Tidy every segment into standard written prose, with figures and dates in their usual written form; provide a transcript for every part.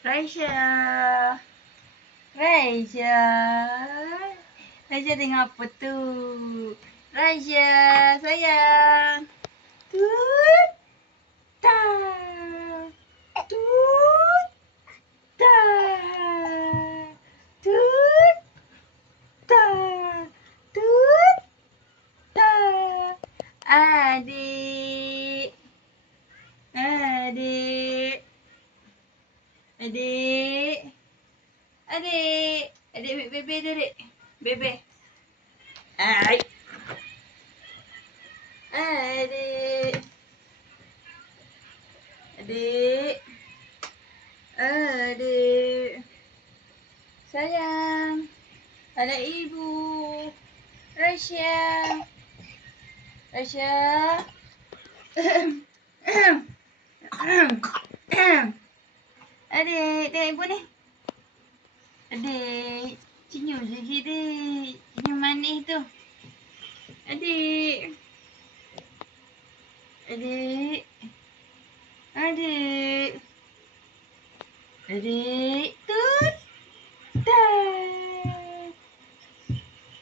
Raisya. Raisya. Raisya tengok apa tu? Raisya, sayang. Tut. Ta. Tut. Ta. Tut. Ta. Tut. Ta. Adik. Adik. Adik. Adik. Adik ambil bebe tu, adik. Bebe. Ai. Adik. Adik. Adik. Sayang. Ada ibu. Raisya. Raisya. Adik, tengok ibu ni. Adik, senyum sikit dik. Senyum manis tu. Adik. Adik. Adik. Adik. Tut. Ta.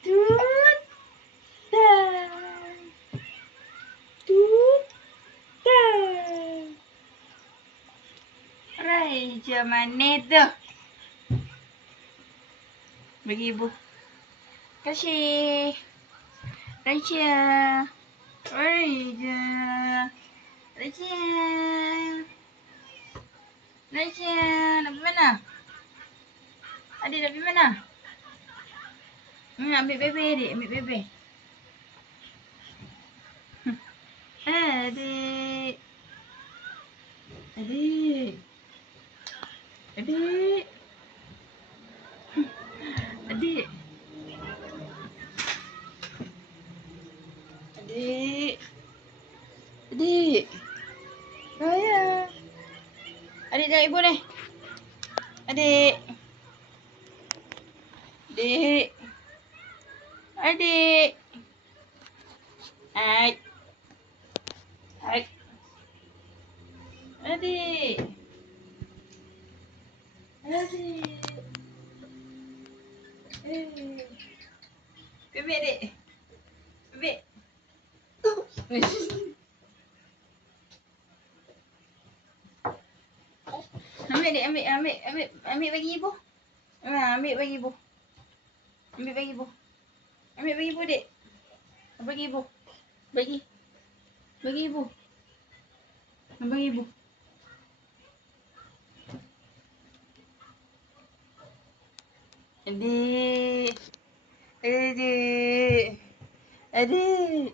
Tut. Ta. Tut. Ta. Raisya manis tu. Bagi ibu. Kasih. Raisya. Raisya. Raisya. Raisya. Nak pergi mana? Adik nak pergi mana? Ambil bebe adik. Ambil bebe. Adik. Adik. Adik. Adik. Adik. Adik. Sayang. Adik tengok ibu ni. Adik. Adik. Adik. Ai. Ai. Adik. Adik. Bebek adik. Bebek. Ambil adik, ambil bagi ibu. Ambil bagi ibu. Ambil bagi ibu. Ambil bagi ibu adik. Bagi ibu. Bagi. Bagi ibu. Bagi ibu. Adik. Adik. Adik.